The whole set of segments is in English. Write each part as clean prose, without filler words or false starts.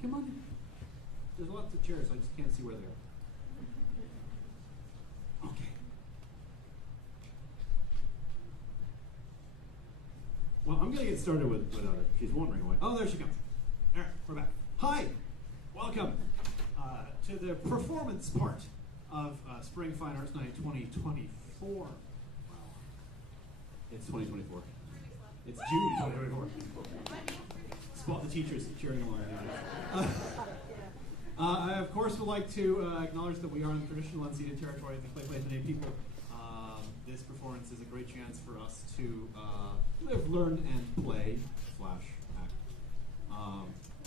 come on. There's lots of chairs, I just can't see where they are. Okay. Well, I'm going to get started without her. She's wandering away. Oh, there she comes. All right, we're back. Hi, welcome to the performance part of Spring Fine Arts Night 2024. Wow. It's 2024. It's June 2024. Spot the teachers cheering along. I, of course, would like to acknowledge that we are in the traditional unceded territory of the Lheidli T'enneh people. This performance is a great chance for us to live, learn, and play /act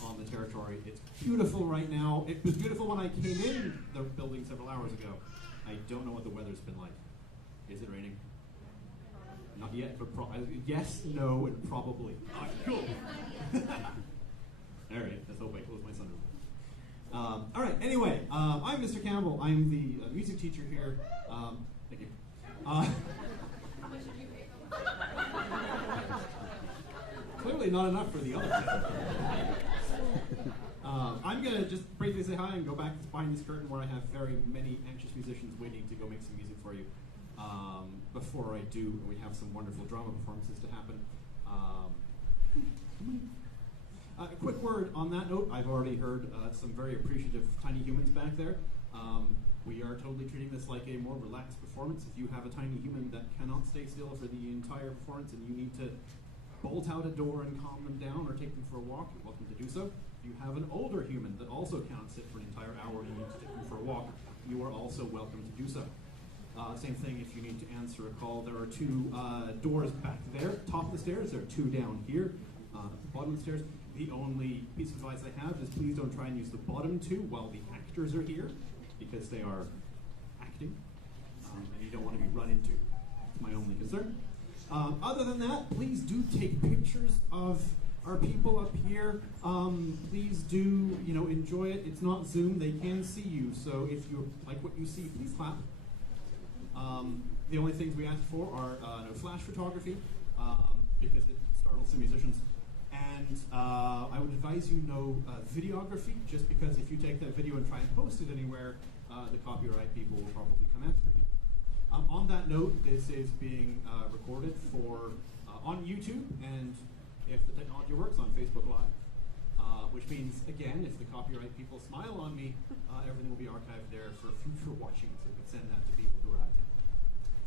on the territory. It's beautiful right now. It was beautiful when I came in the building several hours ago. I don't know what the weather's been like. Is it raining? Not yet, but yes, no, and probably. Cool. All right, let's hope I close my sunroof. All right, anyway, I'm Mr. Campbell. I'm the music teacher here. Thank you. How much did you pay them? Clearly not enough for the other I'm going to just briefly say hi and go back behind this curtain where I have very many anxious musicians waiting to go make some music for you. Before I do, we have some wonderful drama performances to happen. A quick word on that note. I've already heard some very appreciative tiny humans back there. We are totally treating this like a more relaxed performance. If you have a tiny human that cannot stay still for the entire performance and you need to bolt out a door and calm them down or take them for a walk, you're welcome to do so. If you have an older human that also cannot sit for an entire hour and you need to take them for a walk, you are also welcome to do so. Same thing if you need to answer a call. There are two doors back there, top of the stairs. There are two down here, at the bottom of the stairs. The only piece of advice I have is please don't try and use the bottom two while the actors are here, because they are acting, and you don't want to be run into. It's my only concern. Other than that, please do take pictures of our people up here. Please do, enjoy it. It's not Zoom; they can see you. So if you like what you see, please clap. The only things we ask for are no flash photography, because it startles some musicians. And I would advise you no videography, just because if you take that video and try and post it anywhere, the copyright people will probably come after you. On that note, this is being recorded for on YouTube, and if the technology works, on Facebook Live. Which means, again, if the copyright people smile on me, everything will be archived there for future watching, so we can send that to people who are out of town.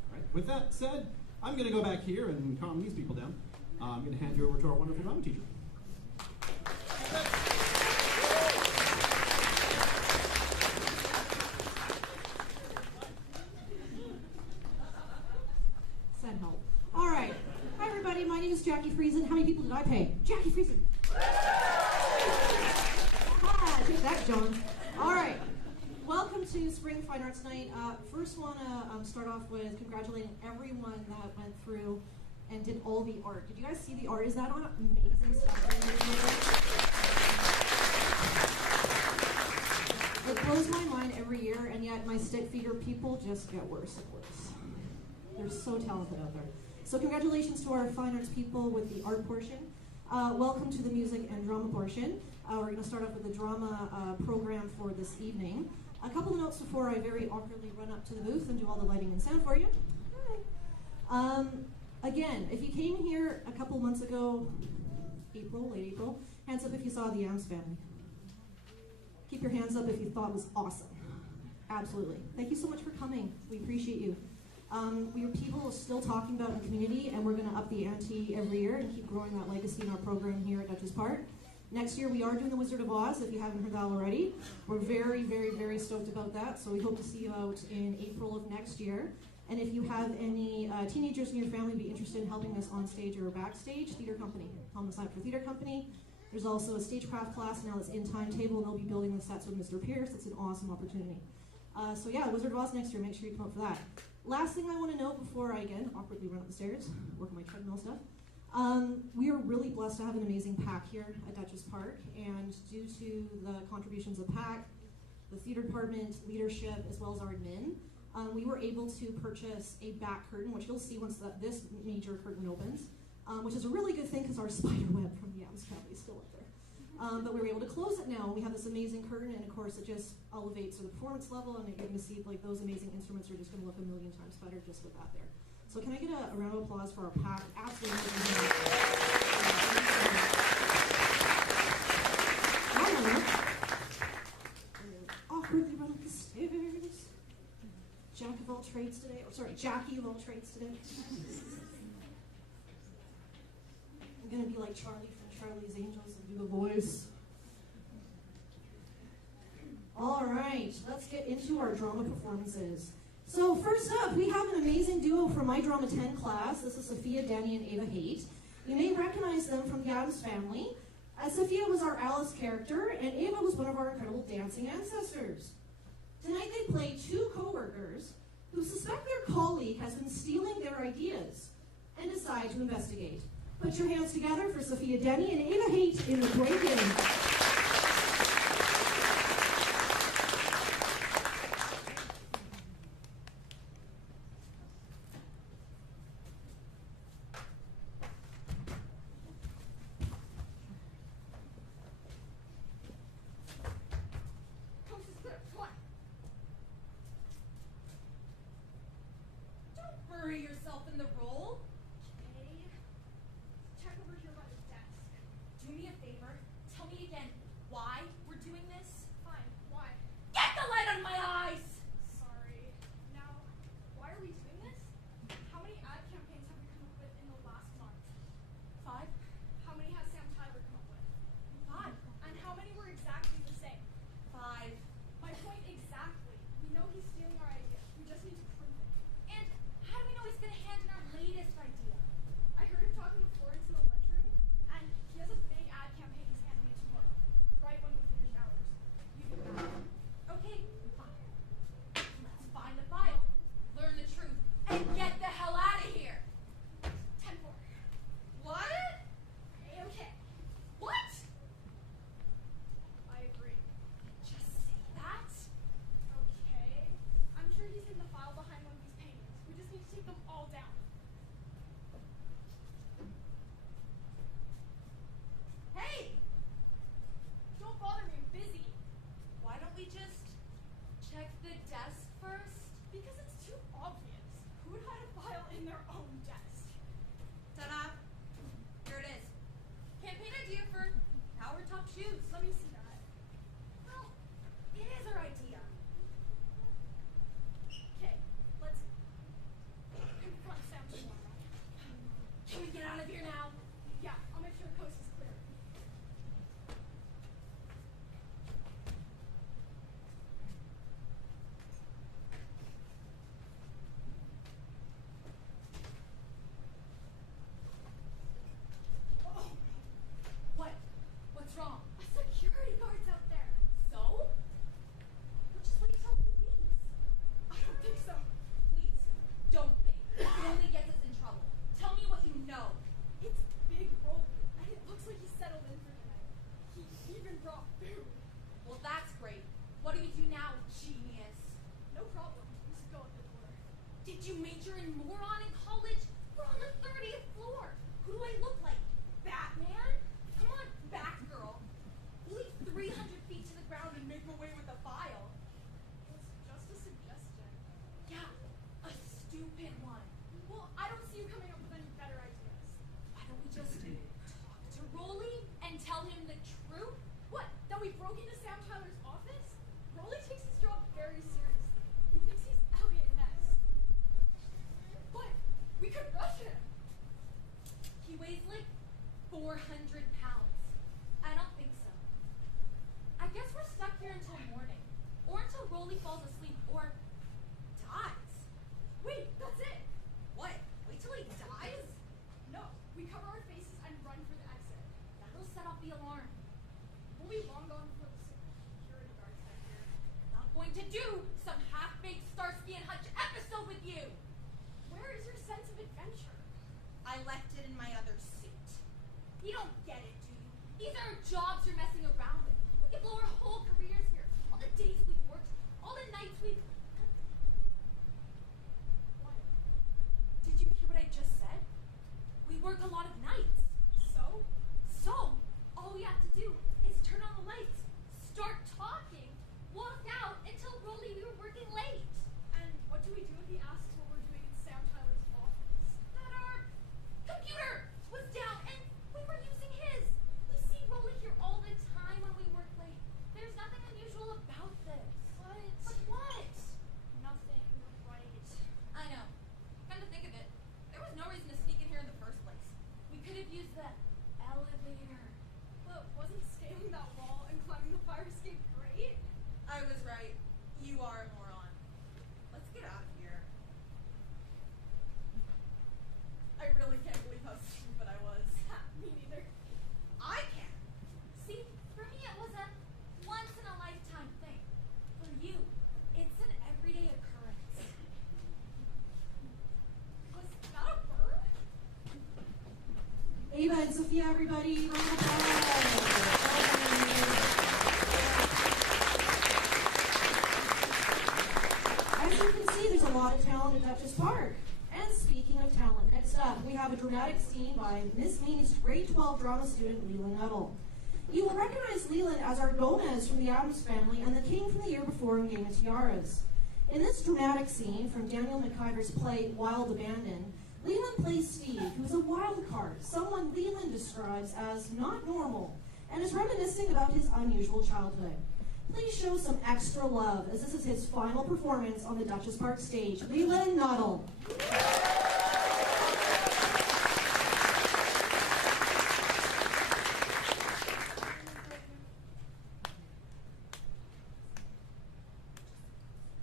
All right. With that said, I'm going to go back here and calm these people down. I'm going to hand you over to our wonderful drama teacher. Send help. All right. Hi, everybody. My name is Jackie Friesen. How many people did I pay? Jackie Friesen. Take that, John. All right. Welcome to Spring Fine Arts Night. First, want to start off with congratulating everyone that went through and did all the art. Did you guys see the art? Is that on? Amazing stuff. It blows my mind every year, and yet my stick figure people just get worse and worse. They're so talented out there. So congratulations to our fine arts people with the art portion. Welcome to the music and drama portion. We're going to start off with the drama program for this evening. A couple of notes before I very awkwardly run up to the booth and do all the lighting and sound for you. Hi. Again, if you came here a couple months ago, late April, hands up if you saw the Yams Family. Keep your hands up if you thought it was awesome. Absolutely. Thank you so much for coming. We appreciate you. We are people still talking about in the community, and we're going to up the ante every year and keep growing that legacy in our program here at Dutchess Park. Next year, we are doing The Wizard of Oz, if you haven't heard that already. We're very, very, very stoked about that, so we hope to see you out in April of next year. And if you have any teenagers in your family be interested in helping us on stage or backstage, Theater Company. Tell them to sign up for Theater Company. There's also a stagecraft class now that's in timetable, and they'll be building the sets with Mr. Pierce. It's an awesome opportunity. So yeah, Wizard of Oz next year. Make sure you come up for that. Last thing I want to note before I, again, awkwardly run up the stairs, work on my treadmill stuff. We are really blessed to have an amazing PAC here at Dutchess Park, and due to the contributions of PAC, the theater department, leadership, as well as our admin, we were able to purchase a back curtain, which you'll see once this major curtain opens, which is a really good thing because our spider web from the Yams Family is still up there. But we were able to close it now. We have this amazing curtain, and of course, it just elevates the performance level, and you're going to see like those amazing instruments are just going to look a million times better just with that there. So can I get a round of applause for our pack? Absolutely amazing. Awkwardly run up the stairs. Jack of all trades today, or sorry, Jackie of all trades today. I'm gonna be like Charlie from Charlie's Angels and do the voice. All right, let's get into our drama performances. So first up, we have an amazing duo from my Drama 10 class. This is Sophia, Danny, and Ava Haight. You may recognize them from the Addams Family. Sophia was our Alice character, and Ava was one of our incredible dancing ancestors. Tonight they play two co-workers who suspect their colleague has been stealing their ideas and decide to investigate. Put your hands together for Sophia Denny and Ava Haight in the break-in. Bury yourself in the role. Okay. Check over here by the desk. Do me a favor. Tell me again why we're doing this. Fine. Why? Get the light on my eyes! Sorry. Now, why are we doing this? How many ad campaigns have we come up with in the last month? 5. How many has Sam Tyler come up with? 5. And how many were exactly the same? 5. My point exactly. We know he's stealing our idea. We just need to prove it. And how do we know he's gonna hand in our latest idea? I heard him talking to Florence in the lunchroom, and he has a big ad campaign he's handing me tomorrow, right when we finish ours. You do that. Okay, fine. Let's find the file, learn the truth, and get the hell out of here. 10-4. What? Okay. What? I agree. Just say that? Okay. I'm sure he's in the file behind one of these paintings. We just need to take them all down. Hey! Don't bother me, I'm busy. Why don't we just check the desk first? Because it's too obvious. Who would hide a file in their own desk? Ta-da! Here it is. Campaign idea for Power Top Shoes. Let me see that. Well, it is our idea. Okay, let's confront Sam tomorrow. Can we get out of here now? Yeah, I'll make sure the coast is clear. Oh, What? What's wrong? a security guard's out there. So? We'll just wait till he leaves. I don't think so. Please, don't think. It only gets us in trouble. Tell me what you know. It's Big Rolly, and it looks like he's settled in for tonight. He even brought food. Well, that's great. What do we do now, genius? No problem. We should go at the door. Did you major in moron in college? We're on the 30th floor. Who do I look like? Batman? Come on, Batgirl. We'll leave 300 feet to the ground and make away with the file. It's just a suggestion. Yeah, a stupid one. Well, I don't see you coming up with any better ideas. Why don't we just talk to Rolly and tell him the truth? What? That we broke into Sam Tyler's office? Rolly takes his job very seriously. He thinks he's Elliot Ness. But we could rush him. He weighs like 400 pounds. I don't think so. I guess we're stuck here until morning. Or until Rolly falls asleep or dies. Wait, that's it. What? Wait till he dies? No, we cover our faces and run for the exit. That'll set off the alarm. We'll be long gone before the security guards get here. Not going to do some half-baked Starsky and Hutch episode with you. Where is your sense of adventure? I left it in my other suit. You don't get it, do you? These are jobs you're messing around with. We could blow our whole careers here. All the days we've worked, all the nights we've... What? Did you hear what I just said? We work a lot of nights. So? So, all we have to do is that wall and climbing the fire escape great? I was right. You are a moron. Let's get out of here. I really can't believe how stupid I was. Me neither. I can. See, for me it was a once-in-a-lifetime thing. For you, it's an everyday occurrence. Was that a bird? Ava and Sophia, everybody, round of applause. As you can see, there's a lot of talent at Duchess Park. And speaking of talent, next up, we have a dramatic scene by Miss Meany's grade 12 drama student, Leland Nuttall. You will recognize Leland as our Gomez from the Addams Family and the king from the year before in Game of Tiaras. In this dramatic scene from Daniel McIver's play Wild Abandon, Leland plays Steve, who is a wild card, someone Leland describes as not normal, and is reminiscing about his unusual childhood. Please show some extra love, as this is his final performance on the Duchess Park stage. Leland Nuttall.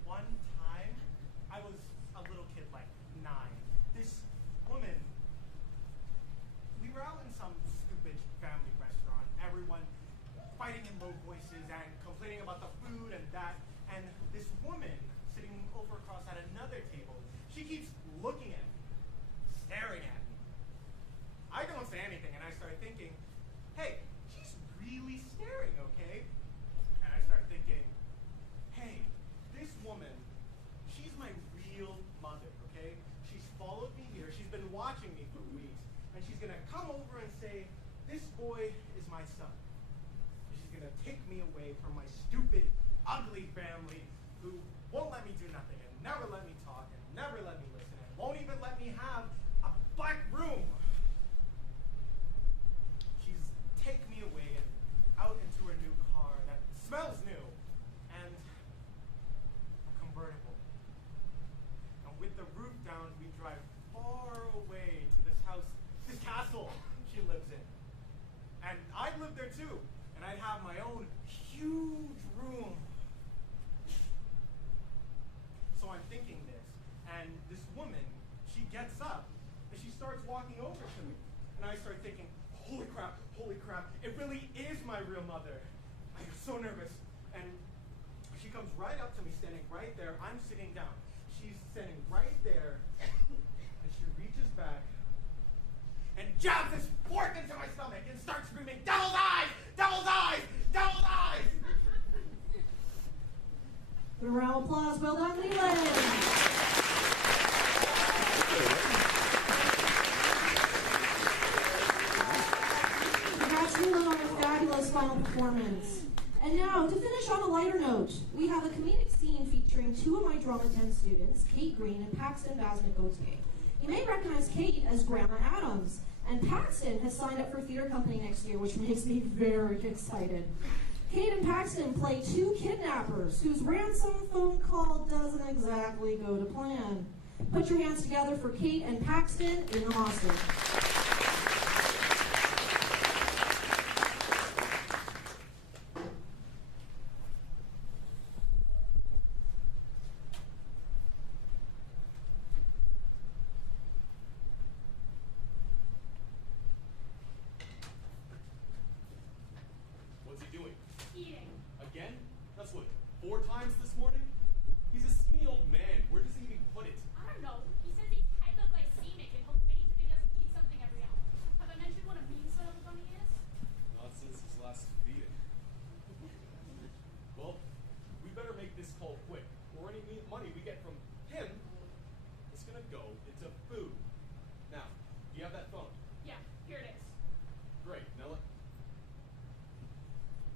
One time, I was a little kid, like 9. This woman, we were out in some stupid family restaurant, everyone fighting in low voices and complaining about the food and that, and this woman sitting over across at another table, she keeps looking at me, staring at me. I don't say anything, and I start thinking, hey, she's really staring, okay? And I start thinking, hey, this woman, she's my real mother, okay? She's followed me here, she's been watching me for weeks, and she's gonna come over and say, this boy is my son. And she's gonna take me away from my stupid, ugly family who won't let me do nothing, and never let me talk, and never let me listen, and won't even let me have a black room. She's take me away and out into her new car that smells new, and a convertible. And with the roof down, we drive far away to this house, this castle she lives in. And I'd live there too, and I'd have my own huge room. So I'm thinking this, and this woman, she gets up, and she starts walking over to me. And I start thinking, holy crap, it really is my real mother. I'm so nervous. And she comes right up to me, standing right there. I'm sitting down. She's standing right there, and she reaches back and jabs this fork into my stomach and starts screaming, devil's eyes, devil's eyes, devil's eyes. Give a round of applause. Well done, Leland. Congrats, Leland, on a fabulous final performance. And now, to finish on a lighter note, we have a comedic scene featuring two of my Drama 10 students, Kate Green and Paxton Basnick-Gauthier. You may recognize Kate as Grandma Adams, and Paxton has signed up for theater company next year, which makes me very excited. Kate and Paxton play two kidnappers whose ransom phone call doesn't exactly go to plan. Put your hands together for Kate and Paxton in the hostage. What's he doing? Eating. Again? That's what, 4 times this morning? He's a skinny old man. Where does he even put it? I don't know. He says he's hypoglycemic and he'll faint if he doesn't eat something every hour. Have I mentioned what a mean son of a gun he is? Not since his last feeding. Well, we better make this call quick, or any money we get from him is gonna go into food. Now, do you have that phone? Yeah, here it is. Great. Now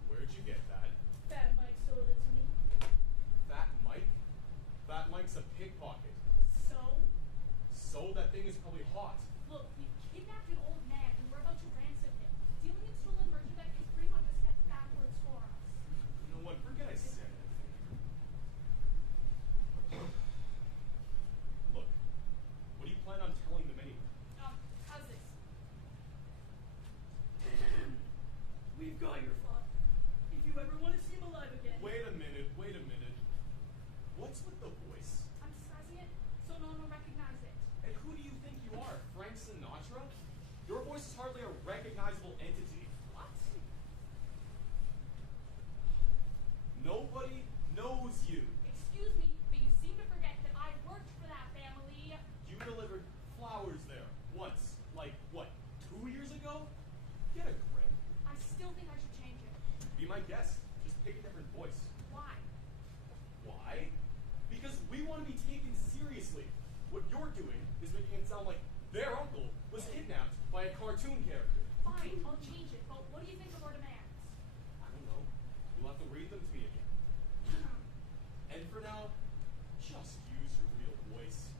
where'd you get that? Fat Mike sold it to me. Fat Mike? Fat Mike's a pickpocket. So? So that thing is probably hot. Look, we've kidnapped an old man and we're about to ransom him. Dealing in stolen merchandise is pretty much a step backwards for us. You know what? Forget I said anything. Look, what do you plan on telling them anyway? How's this? We've got your father. unrecognizable entity. What? Nobody knows you. Excuse me, but you seem to forget that I worked for that family. You delivered flowers there once. Like, what, 2 years ago? Get a grip. I still think I should change it. Be my guest. Just pick a different voice. Why? Why? Because we want to be taken seriously. What you're doing is making it sound like their uncle was kidnapped by a cartoon character. Fine, I'll change it, but what do you think of our demands? I don't know. You'll have to read them to me again. And for now, just use your real voice.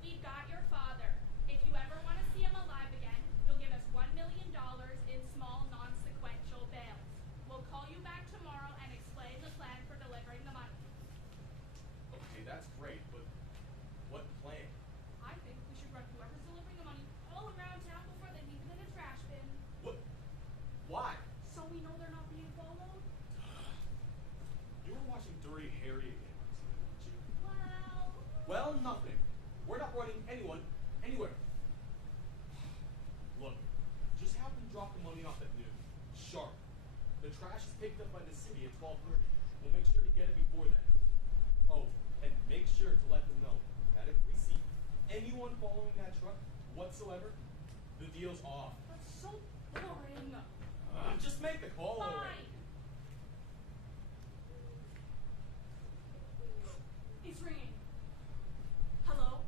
We've got your father. If you ever want to see him alive again, you'll give us $1 million in small, non-sequential bails. We'll call you back tomorrow and explain the plan for delivering the money. Okay, that's great, but what plan? I think we should run whoever's delivering the money all around town before they leave it in a trash bin. What? Why? So we know they're not being followed? You were watching Dirty Harry again, weren't you? Well, Well, nothing. We're not running anyone anywhere. Look, just have them drop the money off at noon. Sharp. The trash is picked up by the city at 12:30. We'll make sure to get it before then. Oh, and make sure to let them know that if we see anyone following that truck whatsoever, the deal's off. that's so boring. Just make the call already. Fine. It's ringing. Hello?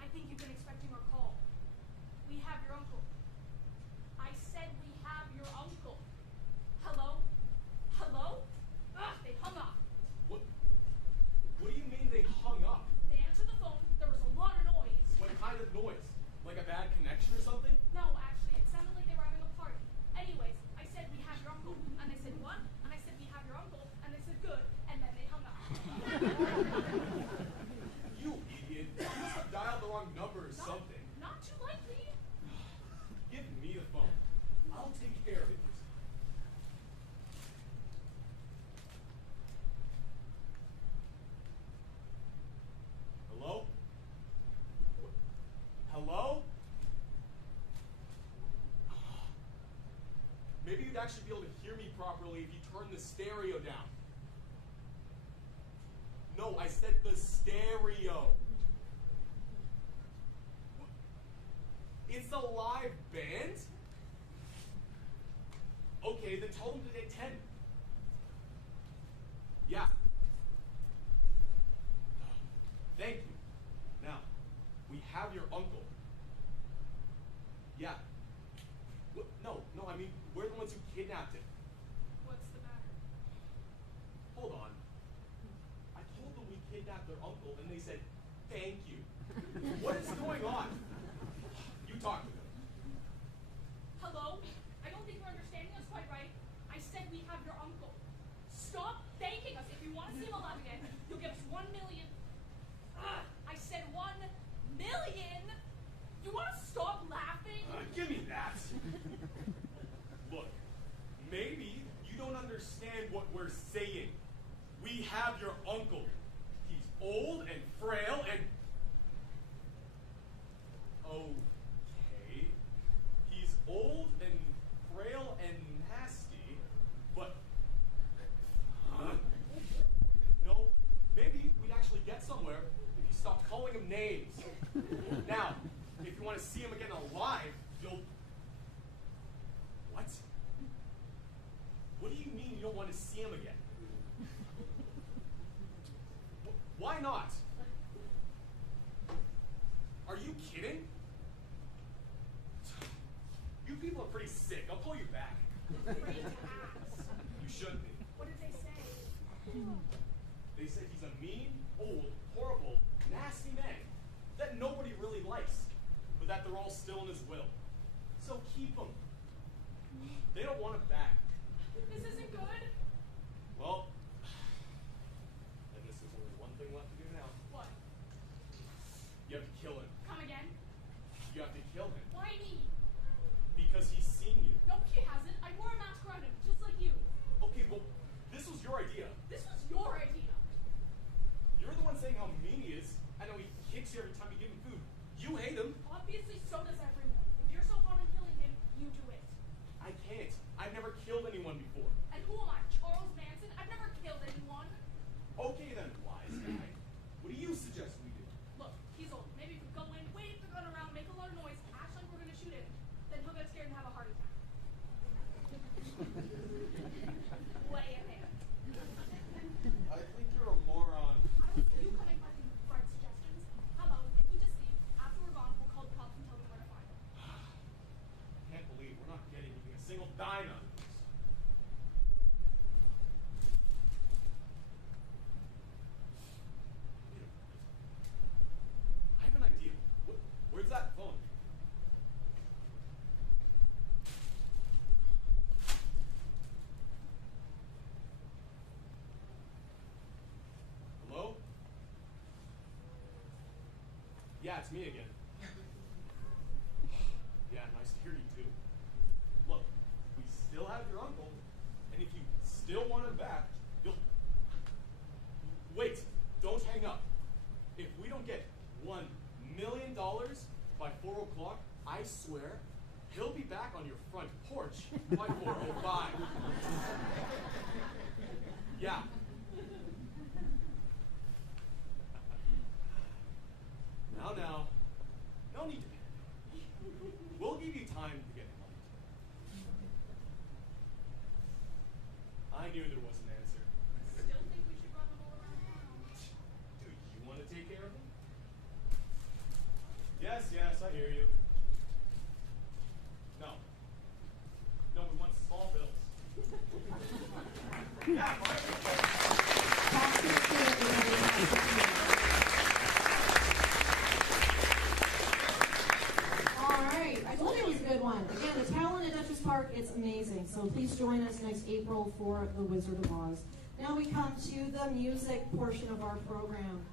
I think you've been expecting our call. We have your uncle. I said we have your uncle. Hello? Hello? Ugh, they hung up. What do you mean they hung up? They answered the phone. There was a lot of noise. What kind of noise? Like a bad connection or something? No, actually, it sounded like they were having a party. Anyways, I said we have your uncle. And they said what? And I said we have your uncle. And they said good. And then they hung up. You idiot. You must have dialed the wrong number or something. Not too likely. Give me the phone. I'll take care of it. Hello? Hello? Maybe you'd actually be able to hear me properly if you turn the stereo down. No, I said the stereo. It's a live band? Okay, then tell them to take 10. Yeah. Thank you. Now, we have your uncle. Yeah. No, I mean, we're the ones who kidnapped him. What's the matter? Hold on. I told them we kidnapped their uncle, and they said, thank you. What is going on? You talk to them. Hello? I don't think you're understanding us quite right. I said we have your uncle. Stop thanking us. If you want to see him alive again, you'll give us $1 million. I said $1 million? You want to stop laughing? Give me that. Look, maybe you don't understand what we're saying. We have your uncle. He's old and frail and... Okay. He's old and frail and nasty, but... No, maybe we'd actually get somewhere if you stopped calling him names. Now, if you want to see him again alive, you'll... What? What do you mean you don't want to see him again? Why not? Are you kidding? You people are pretty sick. I'll call you back. Afraid to ask. You should be. What did they say? They said he's a mean, old, horrible, nasty man that nobody really likes, but that they're all still in his will. So keep him. They don't want him back. This isn't good. Well, then this is only one thing left to do now. What? You have to kill him. Come again? You have to kill him. Why me? Because he's seen you. No, he hasn't. I wore a mask around him, just like you. Okay, well, this was your idea. This was your idea. You're the one saying how mean he is. I know he kicks you every time you give him food. You hate him. Obviously, so does everyone. If you're so hot on Yeah, it's me again. Yeah, nice to hear you too. Look, we still have your uncle, and if you still want him back, you'll... Wait, don't hang up. If we don't get $1 million by 4 o'clock, I swear, he'll be back on your front porch by 4:05. Yeah. Now, no need to panic. We'll give you time to get him on. I knew there was an answer. Still think we should run them all around town. Do you want to take care of him? Yes, I hear you. No, we want small bills. Yeah, fine. Pass it to everybody. All right, I told you it was a good one. Again, the talent at Duchess Park, it's amazing. So please join us next April for The Wizard of Oz. Now we come to the music portion of our program.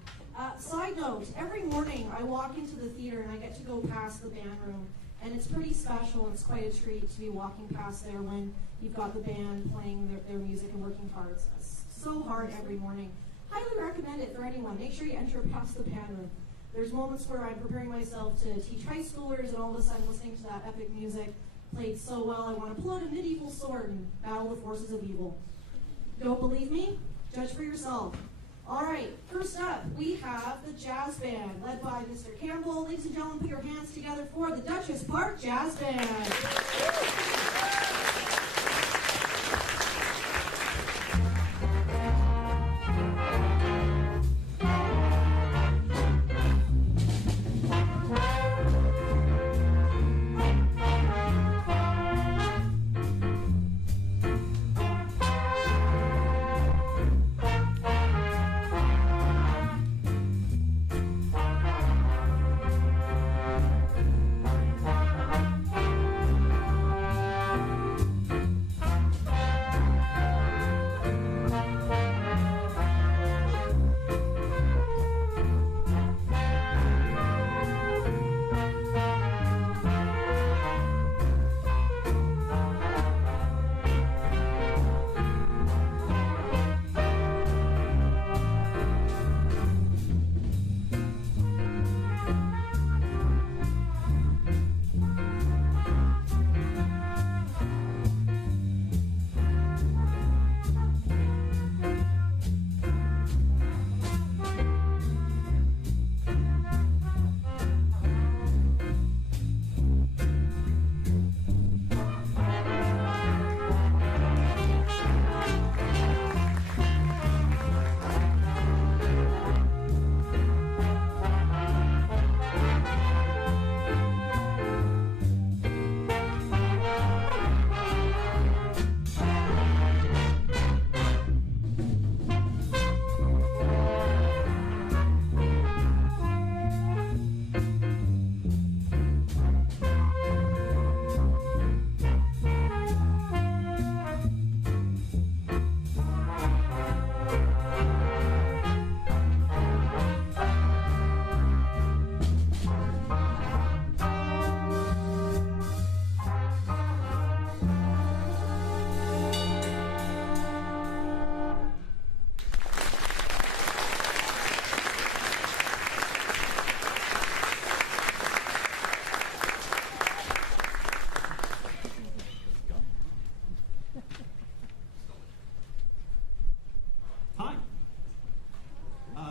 Side note, every morning I walk into the theater and I get to go past the band room. And it's pretty special, and it's quite a treat to be walking past there when you've got the band playing their music and working hard. It's so hard every morning. Highly recommend it for anyone. Make sure you enter past the band room. There's moments where I'm preparing myself to teach high schoolers, and all of a sudden listening to that epic music played so well, I want to pull out a medieval sword and battle the forces of evil. Don't believe me? Judge for yourself. All right, first up, we have the Jazz Band, led by Mr. Campbell. Ladies and gentlemen, put your hands together for the Duchess Park Jazz Band.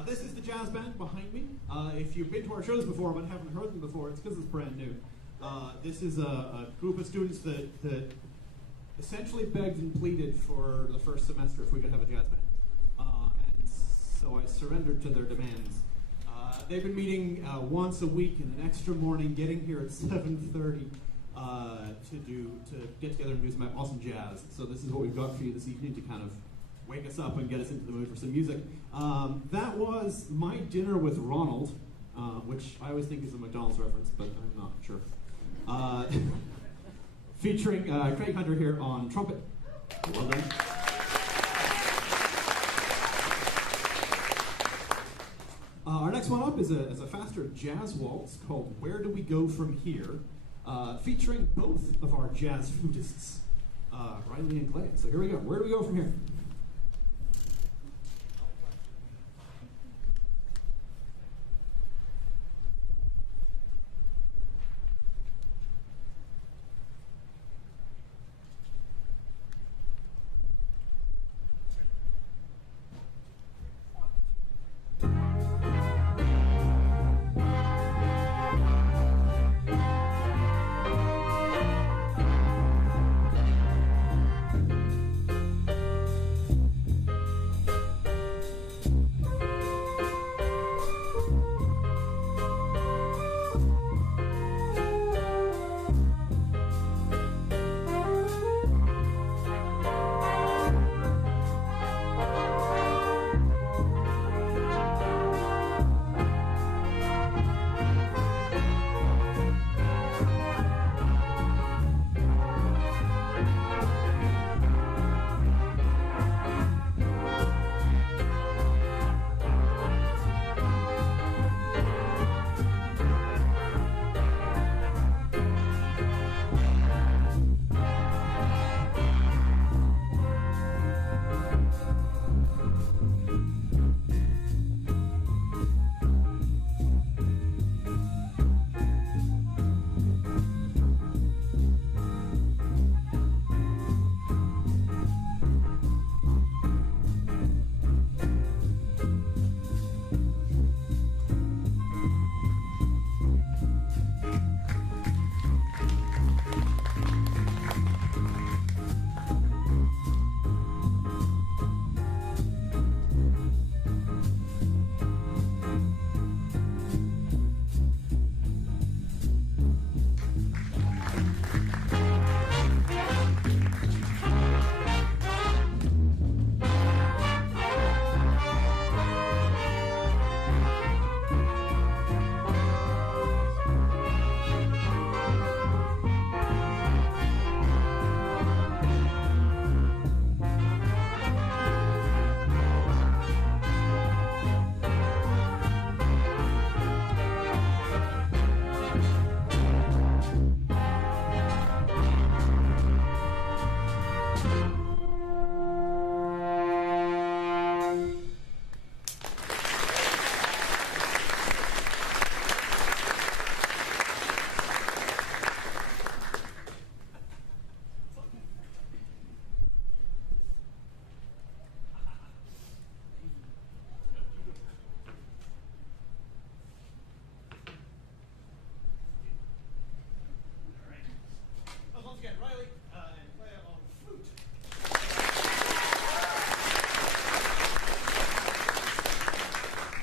This is the Jazz Band behind me. If you've been to our shows before but haven't heard them before, it's because it's brand new. This is a group of students that essentially begged and pleaded for the first semester if we could have a jazz band. And so I surrendered to their demands. They've been meeting once a week and an extra morning, getting here at 7:30 to get together and do some awesome jazz. So this is what we've got for you this evening to kind of wake us up and get us into the mood for some music. That was My Dinner with Ronald, which I always think is a McDonald's reference, but I'm not sure. Featuring Craig Hunter here on trumpet. Well done. Our next one up is a faster jazz waltz called Where Do We Go From Here, featuring both of our jazz flutists, Riley and Clay. So here we go. Where do we go from here?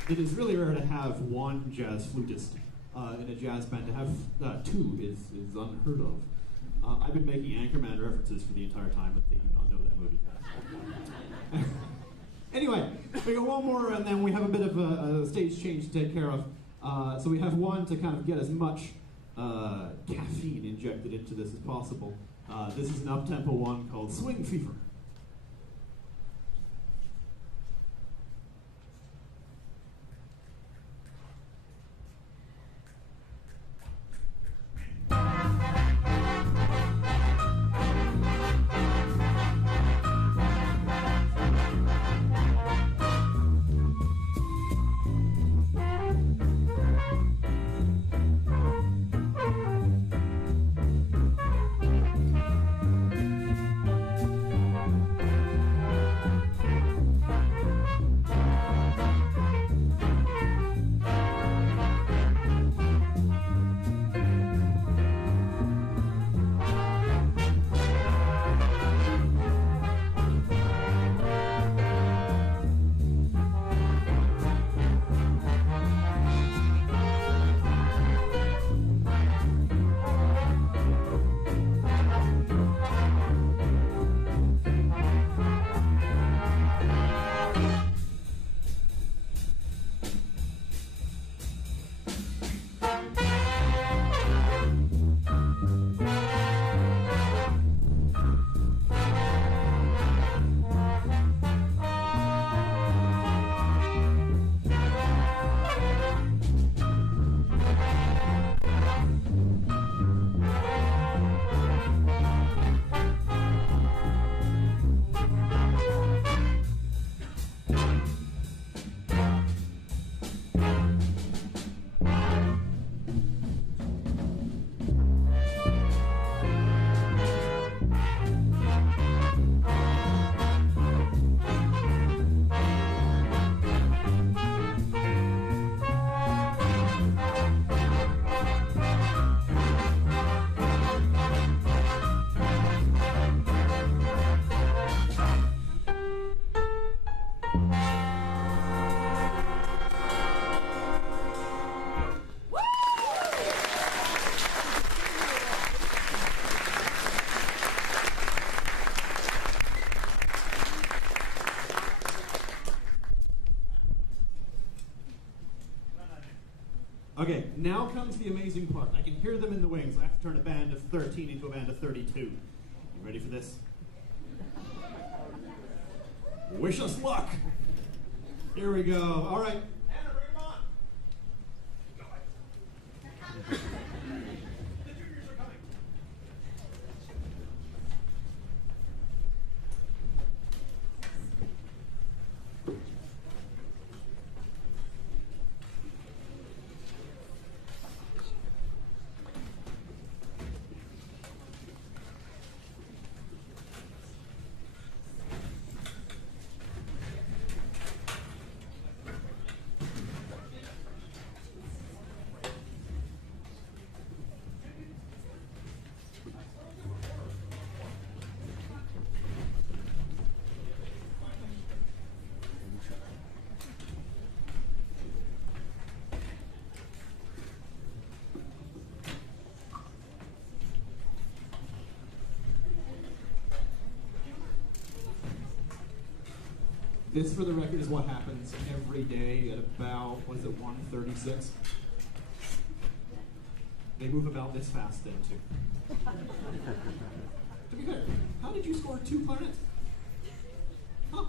It is really rare to have one jazz flutist in a jazz band. To have two is unheard of. I've been making Anchorman references for the entire time, but they do not know that movie. Anyway, we got one more, and then we have a bit of a stage change to take care of. So we have one to kind of get as much caffeine injected into this as possible. This is an up-tempo one called Swing Fever. Okay, now comes the amazing part. I can hear them in the wings. I have to turn a band of 13 into a band of 32. You ready for this? Wish us luck. Here we go. All right. Anna, bring him on. The juniors are coming. This, for the record, is what happens every day at about, what is it, 1:36? They move about this fast then, too. To be fair, how did you score 2 clarinets? Huh.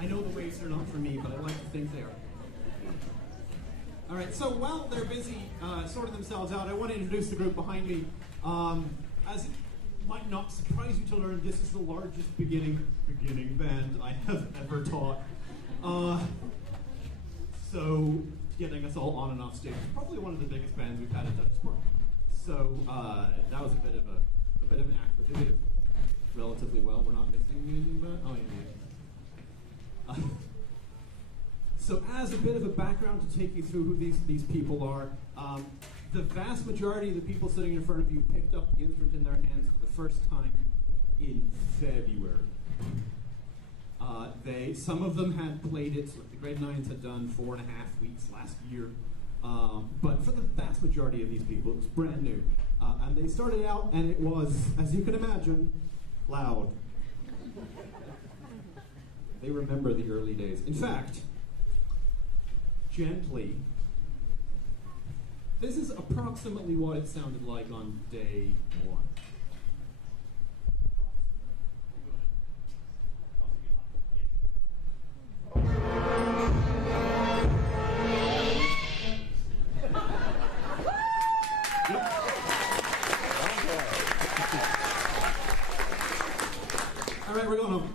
I know the waves are not for me, but I like to think they are. All right, so while they're busy sorting themselves out, I want to introduce the group behind me. As it might not surprise you to learn, this is the largest beginning band I have ever taught. So getting us all on and off stage is probably one of the biggest bands we've had at Dutch Sport. So that was a bit of an act, but they did it relatively well. We're not missing anybody. Oh, yeah. So as a bit of a background to take you through who these people are, the vast majority of the people sitting in front of you picked up the instrument in their hands for the first time in February. Some of them had played it, like the grade 9s had done 4.5 weeks last year, but for the vast majority of these people, it was brand new. And they started out, and it was, as you can imagine, loud. They remember the early days. In fact, gently, this is approximately what it sounded like on day 1. All right, we're going home.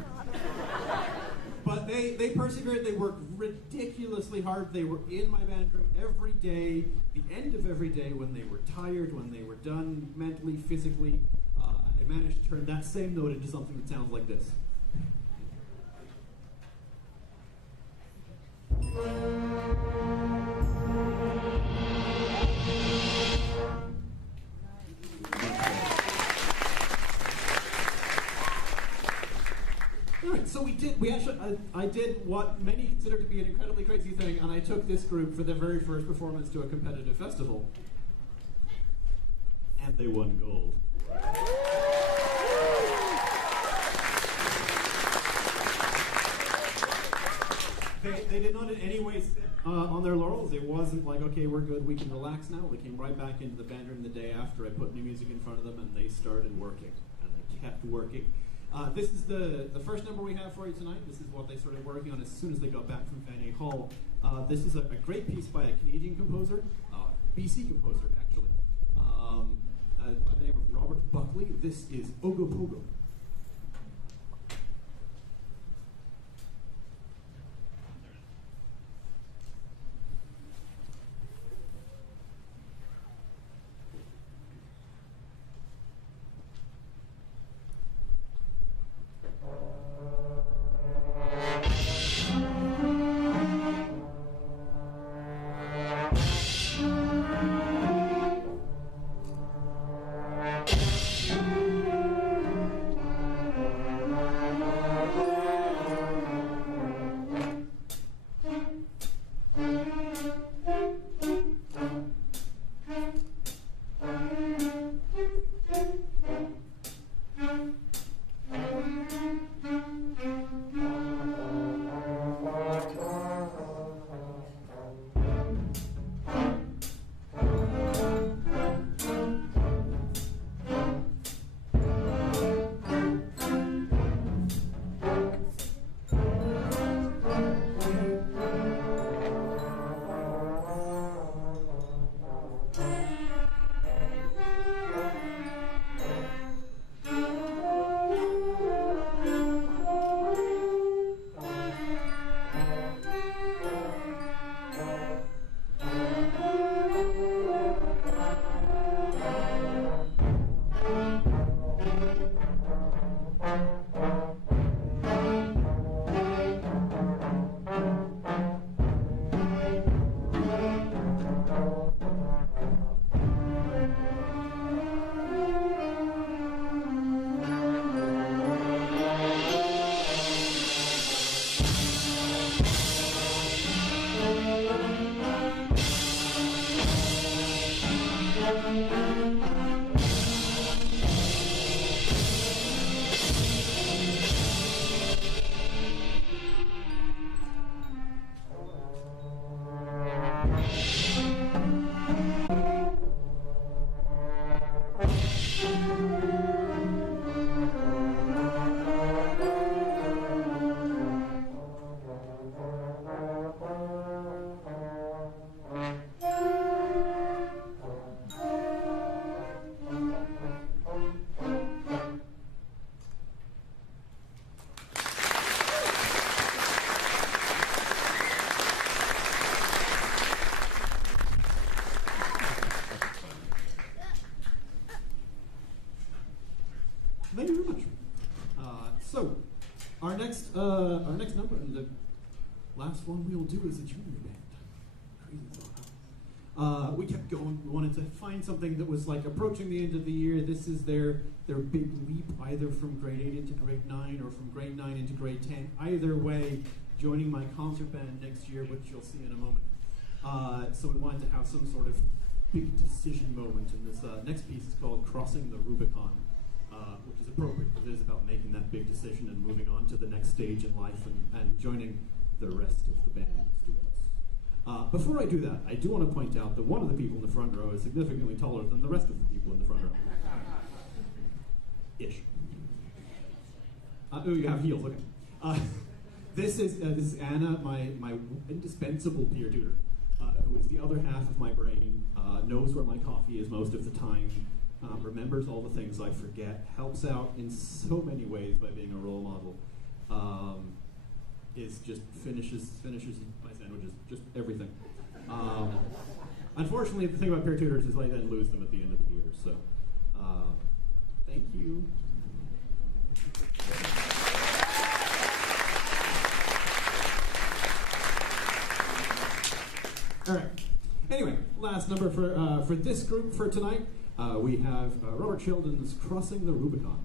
But they persevered, they worked ridiculously hard. They were in my band room every day, the end of every day when they were tired, when they were done mentally, physically, and I managed to turn that same note into something that sounds like this. Alright, so I did what many consider to be an incredibly crazy thing, and I took this group for their very first performance to a competitive festival. And they won gold. They did not in any way sit on their laurels. It wasn't like, okay, we're good, we can relax now. They came right back into the band room the day after. I put new music in front of them, and they started working. And they kept working. This is the first number we have for you tonight. This is what they started working on as soon as they got back from Faneuil Hall. This is a great piece by a Canadian composer, BC composer, actually, by the name of Robert Buckley. This is Ogopogo. Thank you very much. So, our next number, and the last one we will do is a junior band. Crazy thought. We kept going. We wanted to find something that was like approaching the end of the year. This is their big leap, either from grade 8 into grade 9 or from grade 9 into grade 10. Either way, joining my concert band next year, which you'll see in a moment. So we wanted to have some sort of big decision moment, and this next piece is called Crossing the Rubicon. Which is appropriate because it is about making that big decision and moving on to the next stage in life and joining the rest of the band students. Before I do that, I do want to point out that one of the people in the front row is significantly taller than the rest of the people in the front row. Ish. Oh, you have heels, okay. This is Anna, my indispensable peer tutor, who is the other half of my brain, knows where my coffee is most of the time, remembers all the things I forget, helps out in so many ways by being a role model, is just finishes my sandwiches, just everything. Unfortunately, the thing about peer tutors is I then lose them at the end of the year, so Thank you. All right. Anyway, last number for this group for tonight. We have Robert Sheldon's "Crossing the Rubicon."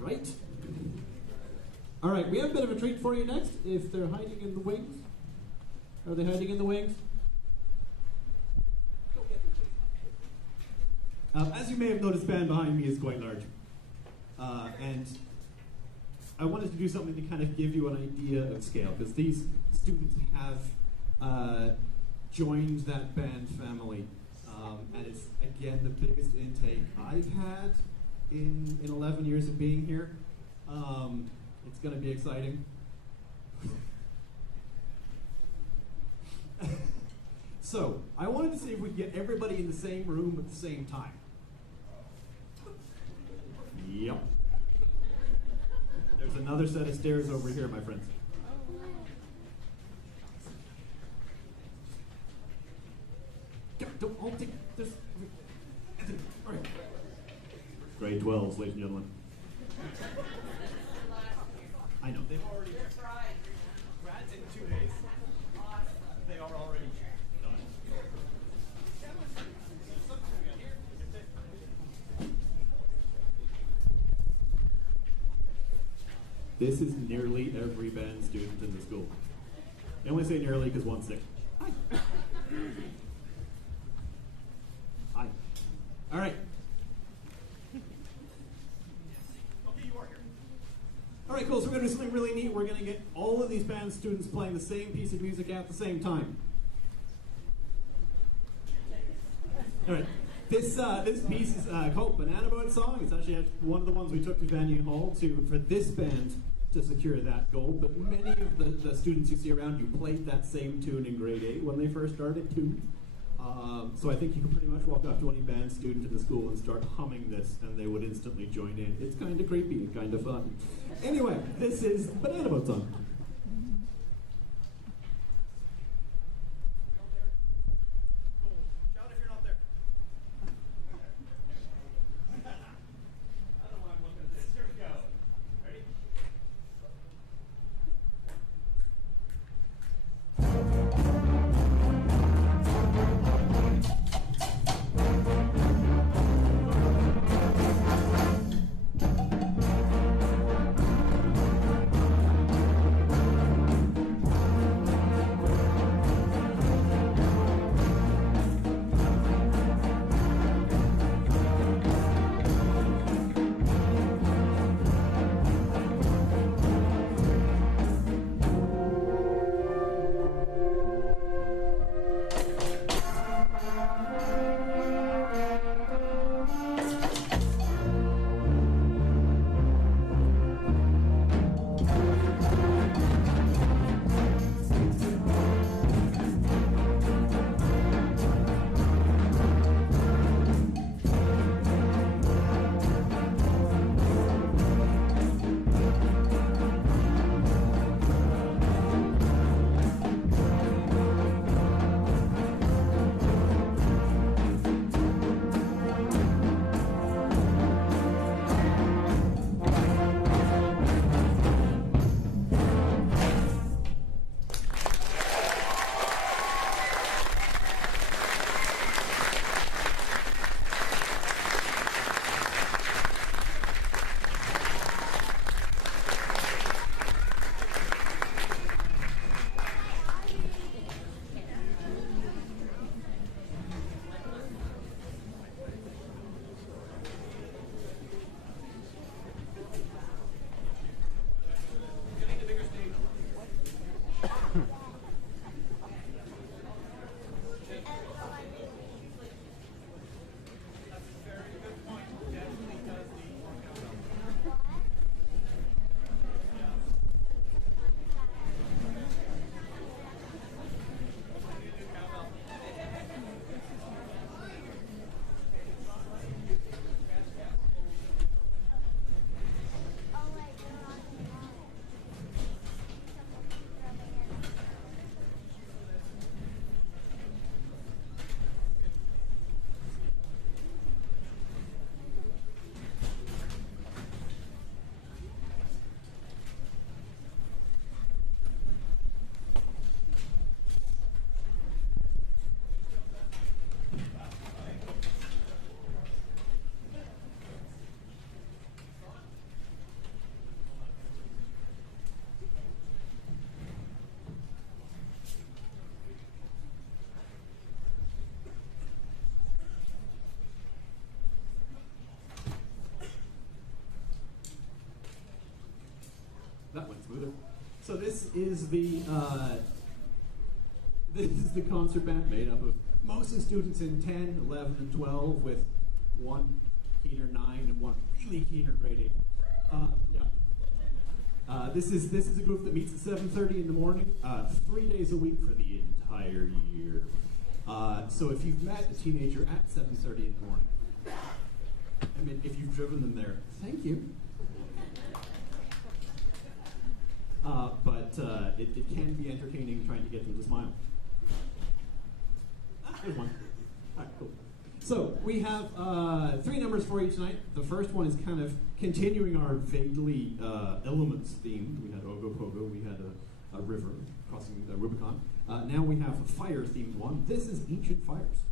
Right? All right, we have a bit of a treat for you next. If they're hiding in the wings. Are they hiding in the wings? As you may have noticed, the band behind me is quite large. And I wanted to do something to kind of give you an idea of scale, because these students have joined that band family. And it's, again, the biggest intake I've had in 11 years of being here. It's going to be exciting. So, I wanted to see if we could get everybody in the same room at the same time. Yep. There's another set of stairs over here, my friends. Don't all take this. All right. Grade 12s, ladies and gentlemen. I know. They've already tried. Grads in 2 days. They are already done. This is nearly every band student in the school. I only say nearly because one's sick. Hi. Hi. All right. All right, cool. So we're going to do something really neat. We're going to get all of these band students playing the same piece of music at the same time. All right. This piece is called Banana Boat Song. It's actually one of the ones we took to Venue Hall for this band to secure that gold. But many of the students you see around you played that same tune in grade 8 when they first started too. So I think you can pretty much walk up to any band student in the school and start humming this, and they would instantly join in. It's kind of creepy and kind of fun. Anyway, this is Banana Boat Song. Shout if you're not there. I don't know why I'm looking at this. Here we go. Ready? That went smoother. So this is the concert band made up of mostly students in 10, 11, and 12 with one keener 9 and one really keener grade 8. Yeah. This is a group that meets at 7:30 in the morning, 3 days a week for the entire year. So if you've met a teenager at 7:30 in the morning, I mean, if you've driven them there, thank you. But it can be entertaining trying to get them to smile. There's one. All right, cool. So we have 3 numbers for you tonight. The first one is kind of continuing our vaguely elements theme. We had Ogopogo, we had a river crossing the Rubicon. Now we have a fire themed one. This is Ancient Fires.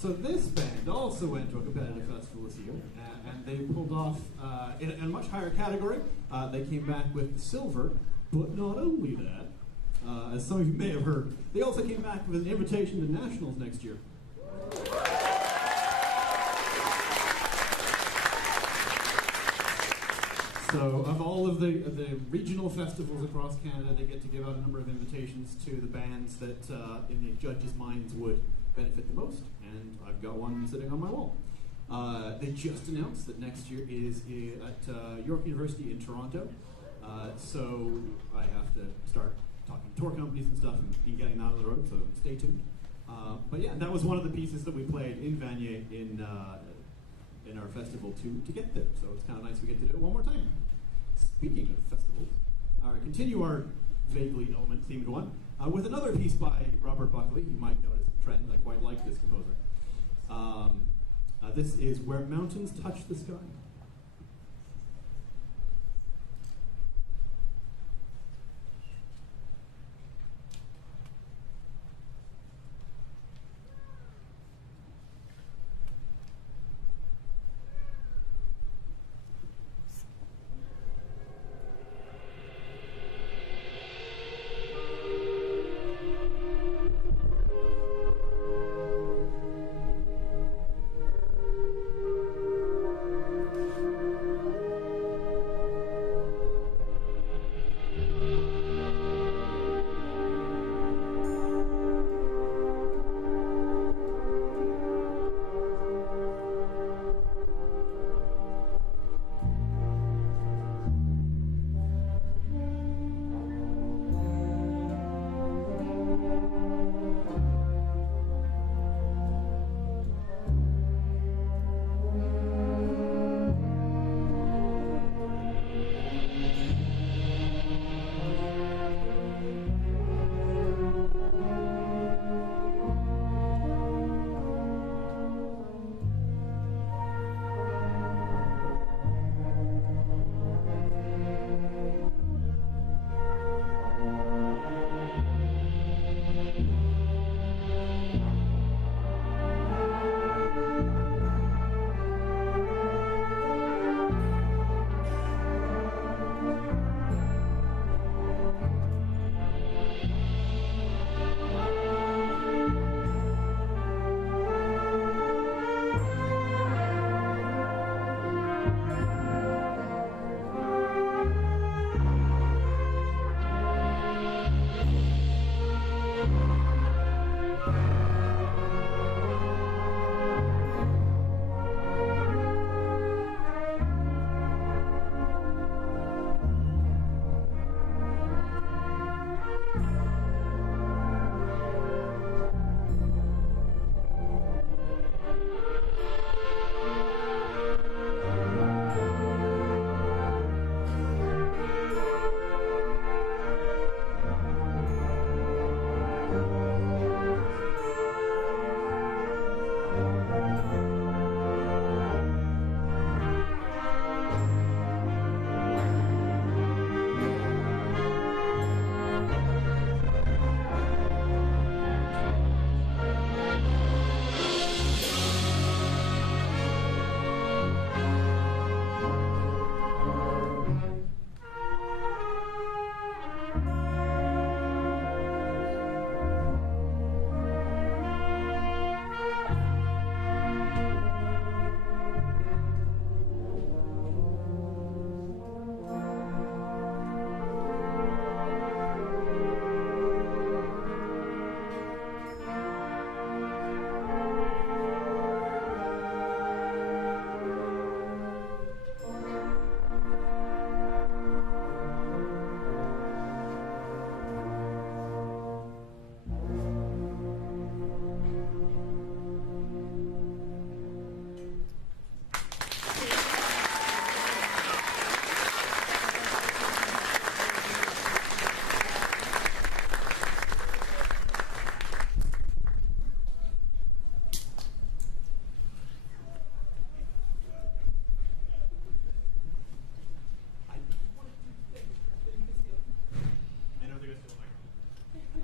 So this band also went to a competitive festival this year, and they pulled off in a much higher category. They came back with silver, but not only that, as some of you may have heard, they also came back with an invitation to nationals next year. So of all of the regional festivals across Canada, they get to give out a number of invitations to the bands that, in the judges' minds, would benefit the most, and I've got one sitting on my wall. They just announced that next year is at York University in Toronto, so I have to start talking to tour companies and stuff and getting that on the road, so stay tuned. But yeah, that was one of the pieces that we played in Vanier in our festival to get there, so it's kind of nice we get to do it one more time. Speaking of festivals, continue our vaguely element-themed one with another piece by Robert Buckley. You might notice a trend. I quite like this composer. This is Where Mountains Touch the Sky.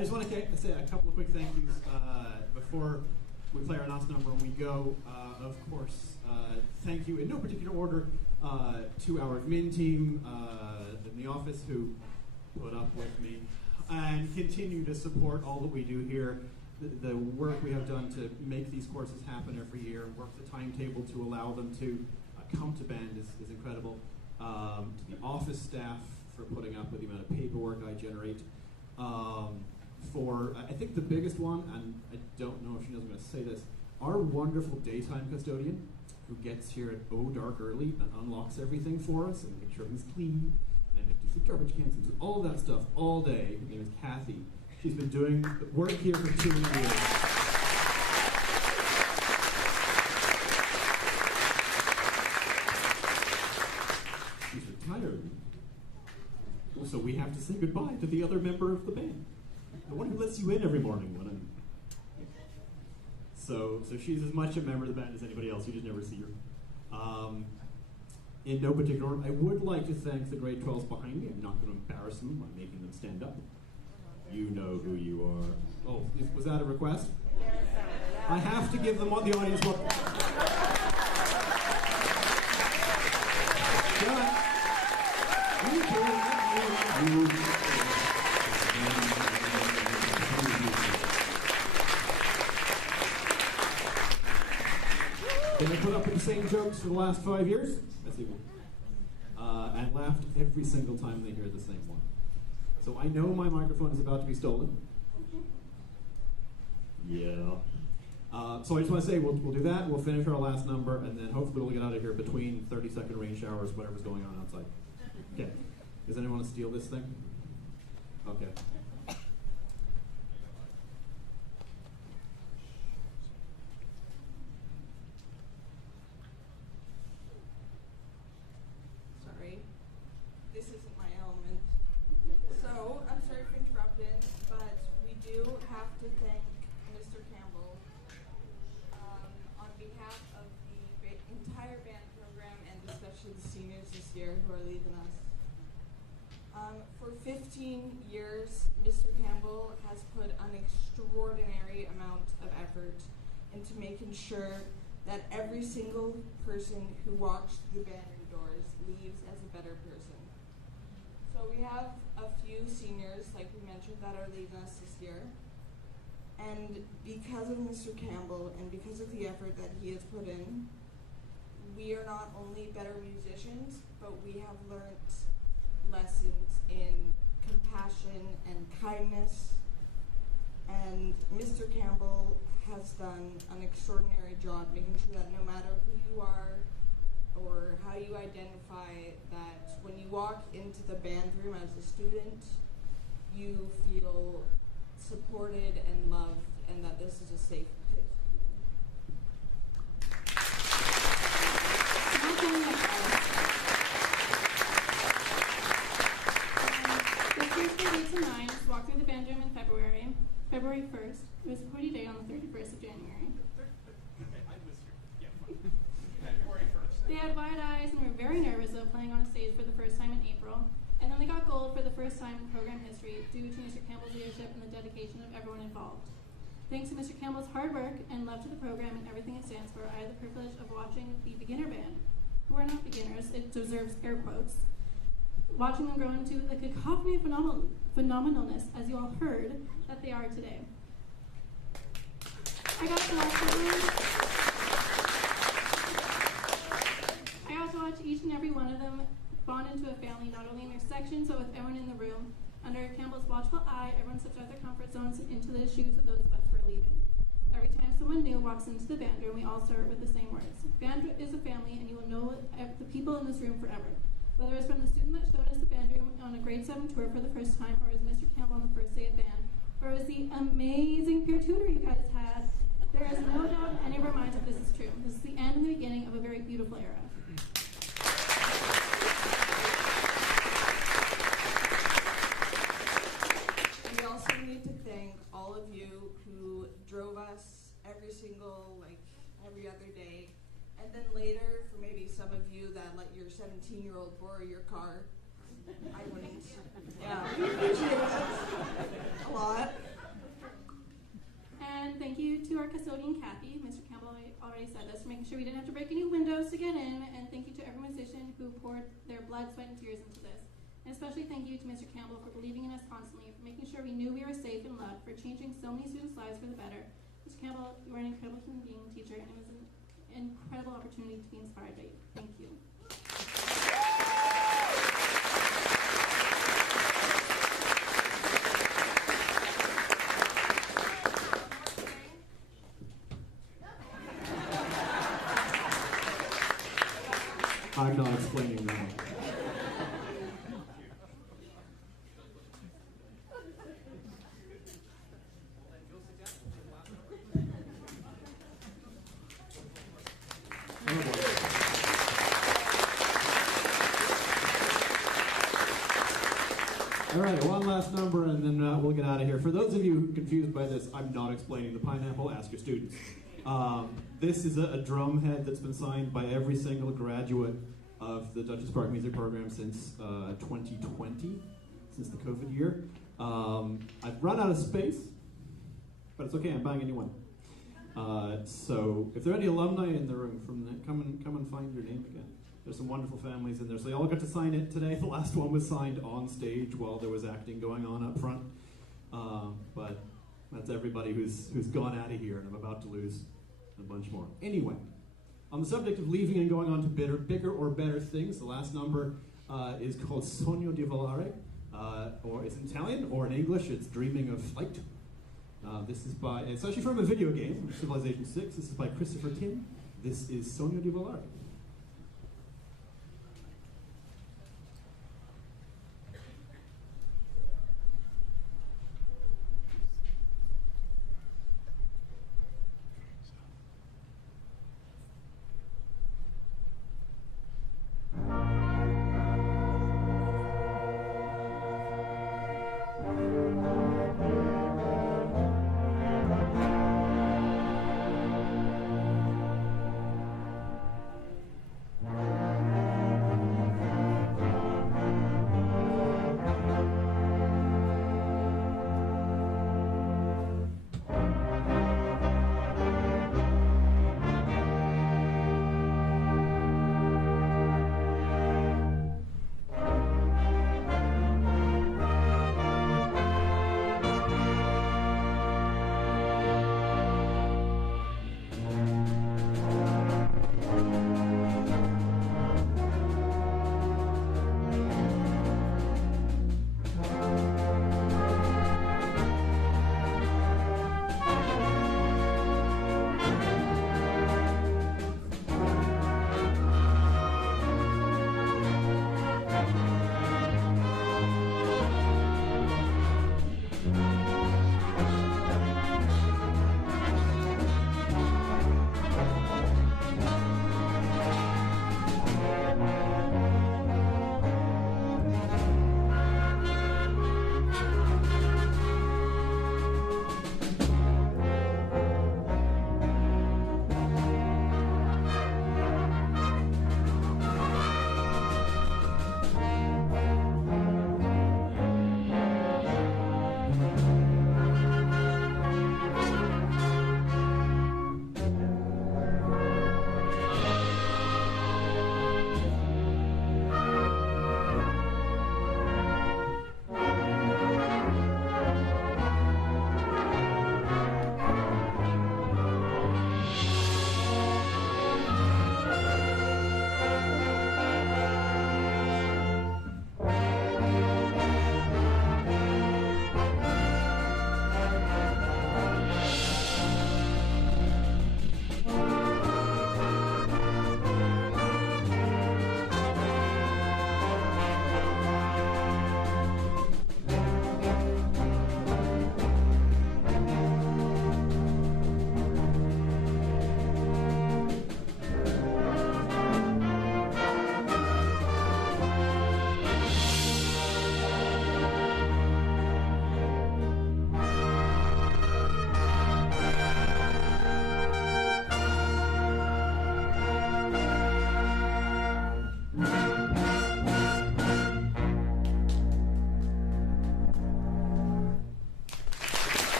I just want to say a couple of quick thank yous before we play our last number and we go. Of course, thank you in no particular order to our admin team in the office who put up with me and continue to support all that we do here. The work we have done to make these courses happen every year and work the timetable to allow them to come to band is incredible. To the office staff for putting up with the amount of paperwork I generate. For, I think the biggest one, and I don't know if she knows I'm going to say this, our wonderful daytime custodian who gets here at dark early and unlocks everything for us and makes sure everything's clean and empties the garbage cans and all that stuff all day. Her name is Kathy. She's been doing work here for 2 years. She's retired. Well, so we have to say goodbye to the other member of the band. The one who lets you in every morning when I'm... So she's as much a member of the band as anybody else. You just never see her. In no particular order, I would like to thank the grade 12s behind me. I'm not going to embarrass them by making them stand up. You know who you are. Oh, was that a request? I have to give them what the audience wants. They put up with the same jokes for the last 5 years. That's even. And laughed every single time they hear the same one. So I know my microphone is about to be stolen. Yeah. So I just want to say we'll do that. We'll finish our last number, and then hopefully we'll get out of here between 30-second rain showers, whatever's going on outside. Okay. Does anyone want to steal this thing? Okay. Sorry. This isn't my element. So, I'm sorry for interrupting, but we do have to thank Mr. Campbell on behalf of the entire band program and especially the seniors this year who are leaving us. For 15 years, Mr. Campbell has put an extraordinary amount of effort into making sure that every single person who walks through the band room doors leaves as a better person. So we have a few seniors, like we mentioned, that are leaving us this year. And because of Mr. Campbell and because of the effort that he has put in, we are not only better musicians, but we have learned lessons in compassion and kindness. And Mr. Campbell has done an extraordinary job making sure that no matter who you are or how you identify, that when you walk into the band room as a student, you feel supported and loved, and that this is a safe place. The first grade 8 to 9 just walked through the band room in February 1st. It was a party day on the 31st of January. I was here. Yeah, February 1st. They had wide eyes and were very nervous about playing on a stage for the first time in April. And then they got gold for the first time in program history due to Mr. Campbell's leadership and the dedication of everyone involved. Thanks to Mr. Campbell's hard work and love to the program and everything it stands for, I had the privilege of watching the beginner band, who are not beginners, it deserves air quotes, watching them grow into the cacophony of phenomenalness, as you all heard, that they are today. I got to watch each and every one of them bond into a family, not only in their section, but with everyone in the room. Under Campbell's watchful eye, everyone steps out of their comfort zones into the shoes of those of us who are leaving. Every time someone new walks into the band room, we all start with the same words. Band is a family, and you will know the people in this room forever. Whether it's from the student that showed us the band room on a grade 7 tour for the first time, or as Mr. Campbell on the first day of band, or it was the amazing peer tutor you guys had, there is no doubt in any of our minds that this is true. This is the end and the beginning of a very beautiful era. We also need to thank all of you who drove us every other day. And then later, for maybe some of you that let your 17-year-old borrow your car. I wouldn't. Yeah, we appreciate it a lot. thank you to our custodian, Kathy. Mr. Campbell already said this, for making sure we didn't have to break any windows to get in. And thank you to every musician who poured their blood, sweat, and tears into this. And especially thank you to Mr. Campbell for believing in us constantly, for making sure we knew we were safe and loved, for changing so many students' lives for the better. Mr. Campbell, you are an incredible human being, teacher, and it was an incredible opportunity to be inspired by you. Thank you. I'm not explaining that. Oh boy. All right, one last number and then we'll get out of here. For those of you confused by this, I'm not explaining the pineapple. Ask your students. This is a drum head that's been signed by every single graduate of the Dutchess Park Music Program since 2020, since the COVID year. I've run out of space, but it's okay, I'm buying a new one. So if there are any alumni in the room, come and find your name again. There's some wonderful families in there. So you all got to sign it today. The last one was signed on stage while there was acting going on up front. But that's everybody who's gone out of here, and I'm about to lose a bunch more. Anyway, on the subject of leaving and going on to bigger or better things, the last number is called Sogno di Volare, or it's in Italian, or in English, it's Dreaming of Flight. This is it's actually from a video game, Civilization 6. This is by Christopher Tim. This is Sogno di Volare.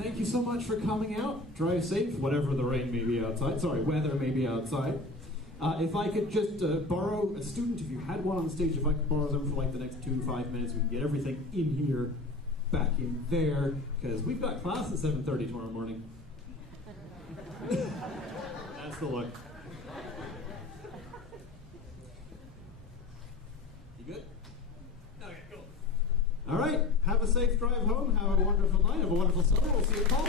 thank you so much for coming out. Drive safe, whatever the rain may be outside. Sorry, weather may be outside. If I could just borrow a student, if you had one on the stage, if I could borrow them for like the next 2 to 5 minutes, we can get everything in here, back in there, because we've got class at 7:30 tomorrow morning. That's the look. You good? Okay, cool. All right, have a safe drive home, have a wonderful night, have a wonderful summer. We'll see you, Paul.